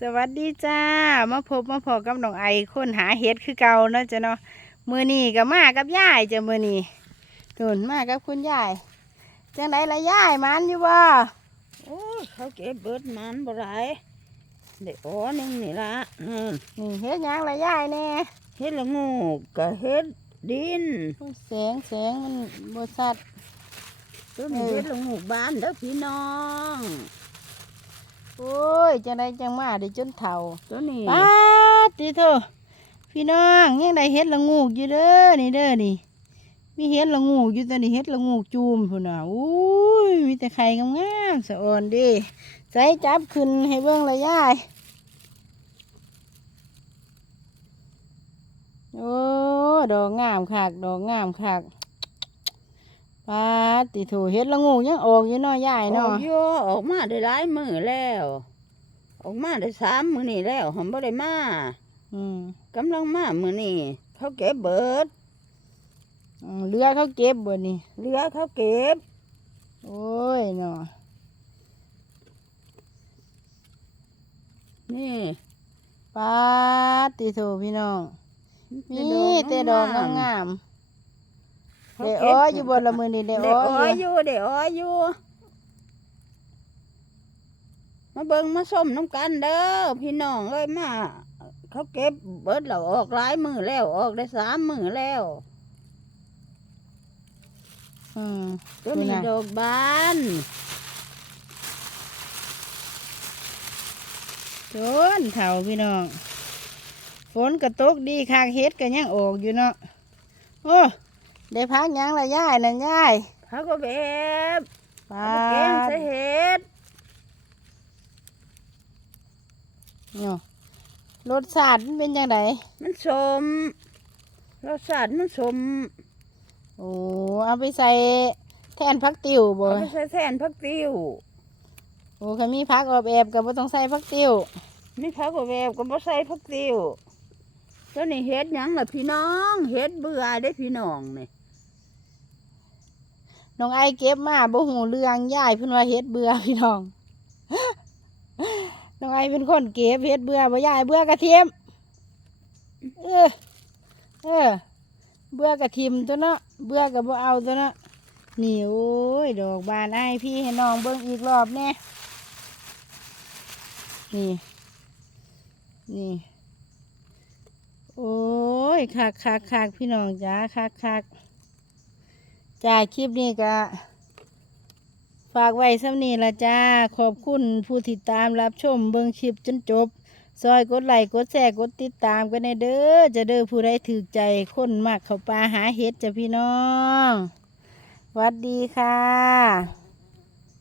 สวัสดีจ้า มาพบมาพอกับน้องไอคนหาเห็ดคือเก่าเนาะจ้ะเนาะมือนี่ก็มากับยายจ้ะมือนี่ตุนมากับคุณยายจังไดละยายมันอยู่บ่โอ้ยเขาเก็บเบิดมันบ่ไรเด็กอ๋อหนึงนี่ละอืมนี่เฮ็ดหยังละยายแน่เฮ็ดละงูกับเฮ็ดดินแสงแสงมันบ่สัดตัวนี้เออเฮ็ดละงูบ้านเด้อพี่น้อง โอ้ยจังไดจังมาได้จนเฒ่าตัวนี้ป้าดติโทพี่น้องยังได้เฮ็ดละงูกอยู่เด้อนี่เด้อนี่ มีเฮ็ดละงูกอยู่แต่นี่เฮ็ดละงูกจูมพุ่นน่ะอุ้ยมีแต่ไข่งามๆสะอ่อนเดิใส่จับขึ้นให้เบิ่งละยายโอ้ดอกงามคักดอกงามคัก ป้าดติโถเฮ็ดละงูกยังออกอยู่เนาะยายออเนาะกโยออกมาได้หลายมื้อแล้ว ออกมาได้สามมื้อนี่แล้วหอมบ่ได้มาอืมกำลังมามื้อนี่เขาเก็บเบิดอืมเรือเขาเก็บบ่นี่เหลือเขาเก็บ โอ้ยเนาะนี่ป้าดติโถพี่น้องนี่แต่ดอกงามๆ เขาเดก็อ้อยอยู่บนละมือนี่เดเด็กอ้อ้ออยยอยู่เด็กอ้อยอยู่ มาเบิ่งมาส้มน้ำกันเด้อพี่น้องเอ้ยมา เขาเก็บเบิดแล้วออกหลายมือแล้วออกได้สามมือแล้วอืม ตัวนี้นี่นะ ดอกบานจนเถ่าพี่น้อง ฝนกระตกดีคากเฮ็ดก็ยังออกอยู่เนาะโอ้ ได้พักหยังละยายนั่นยายเขาก็แบบป้าเอาไปแกงดใส่เห็ดเนาะรสชาติมันเป็นจังไดมันสมรสชาติมันสมโอ้เอาไปใส่แทนพักติวบ่เอาไปใส่แทนผักติ้วโอ้เขามีพักออบแอบก็บ่ต้องใส่พักติวนี่เขาก็แบบก็บ่ใส่ผักติ้วตัวนี้เห็ดหยังล่ะพี่น้องเห็ดเบื่อได้พี่น้องนี่ น้องไอเก็บมาบ่หูเรื่องย่ายเพิ่นว่าเฮ็ดเบื่อพี่น้อง น้องไอเป็นคนเก็บเฮ็ดเบื่อบ่ยายเบื่อกระเทียม เออ เออ เบื่อกระทิมตัวเนาะ เบื่อกับบ่เอาตัวเนาะ นี่โอ้ยดอกบานไอพี่ให้น้องเบิ่งอีกรอบแน่นี่ นี่ โอ้ยคักคักคักพี่น้องจ้าคักคัก จ้าคลิปนี้ก็ฝากไว้สำนี้ละจ้า ขอบคุณผู้ติดตามรับชมเบิ่งคลิปจนจบ ซอยกดไลค์กดแชร์กดติดตามกันในเด้อ จะเด้อผู้ใดถือใจคนมากเขาปลาหาเห็ดจ้ะพี่น้อง วัดดีค่ะ